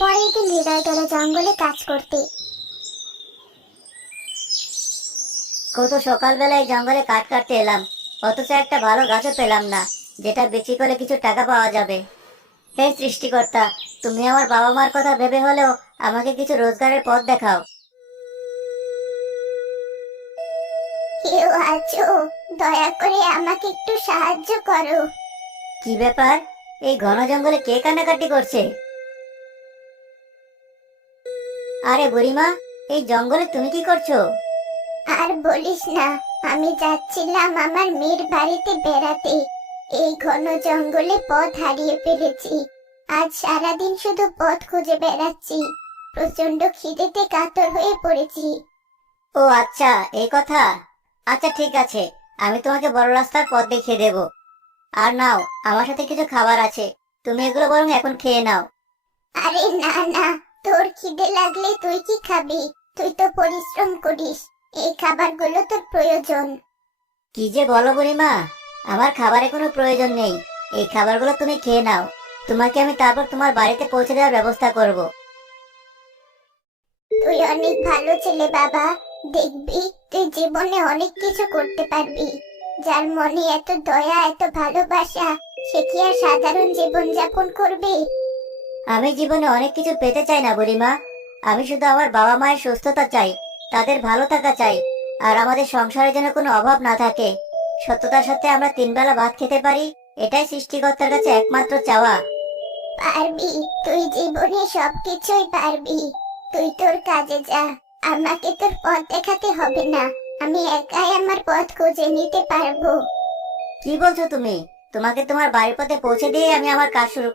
পরের দিন হৃদয় গেল জঙ্গলে কাজ করতে। কত সকালবেলায় জঙ্গলে কাঠ কাটতে এলাম, অথচ একটা ভালো গাছও পেলাম না যেটা বিক্রি করলে কিছু টাকা পাওয়া যাবে। হে সৃষ্টিকর্তা, তুমি আমার বাবা মার কথা ভেবে হলেও আমাকে কিছু রোজগারের পথ দেখাও। কেউ আছো? দয়া করে আমাকে একটু সাহায্য করো। কি ব্যাপার? এই ঘন জঙ্গলে কে কান্নাকাটি করছে? আরে বুড়িমা, এই জঙ্গলে তুমি কি করছো? আর বলিস না, আমি যাচ্ছিলাম আমার মেয়ের বাড়িতে বেড়াতে। এই ঘন জঙ্গলে পথ হারিয়ে ফেলেছি। আজ সারাদিন শুধু পথ খুঁজে বেড়াচ্ছি। প্রচন্ড খিদেতে কাতর হয়ে পড়েছি। ও আচ্ছা, এই কথা। আচ্ছা ঠিক আছে, আমি তোমাকে বড় রাস্তার পথ দেখিয়ে দেব। আর নাও, আমার সাথে কিছু খাবার আছে, তুমি এগুলো বরং এখন খেয়ে নাও। আরে না না, তোর খিদে লাগলে তুই কি খাবি? তুই তো পরিশ্রম করিস, এই খাবারগুলো তোর প্রয়োজন। কি যে বলো বুড়িমা, আমার খাবারের কোনো প্রয়োজন নেই। এই খাবারগুলো তুমি খেয়ে নাও, তোমাকে আমি তারপর তোমার বাড়িতে পৌঁছে দেওয়ার ব্যবস্থা করব। তুই অনেক ভালো ছেলে বাবা। দেখবি তুই জীবনে অনেক কিছু করতে পারবি। যার মনে এত দয়া, এত ভালোবাসা, সে কি আর সাধারণ জীবন যাপন করবে? আমি জীবনে অনেক কিছু পেতে চাই না বুড়িমা, আমি শুধু আমার বাবা মায়ের সুস্থতা চাই, তাদের ভালো থাকা চাই, আর আমাদের সংসারে যেন কোনো অভাব না থাকে। সত্যতার সাথে আমরা 3 বেলা ভাত খেতে পারি, এটাই সৃষ্টিকর্তার কাছে একমাত্র চাওয়া। পারবি, তুই জীবনে সবকিছুই পারবি। তুই তোর কাজে যা, আমাকে তোর পথ দেখাতে হবে না। আমি একাই আমার পথ খুঁজে নিতে পারবো। কি বলছো তুমি? তোমাকে তোমার বাড়ির পথে পৌঁছে দিয়ে আমি আমার কাজ শুরু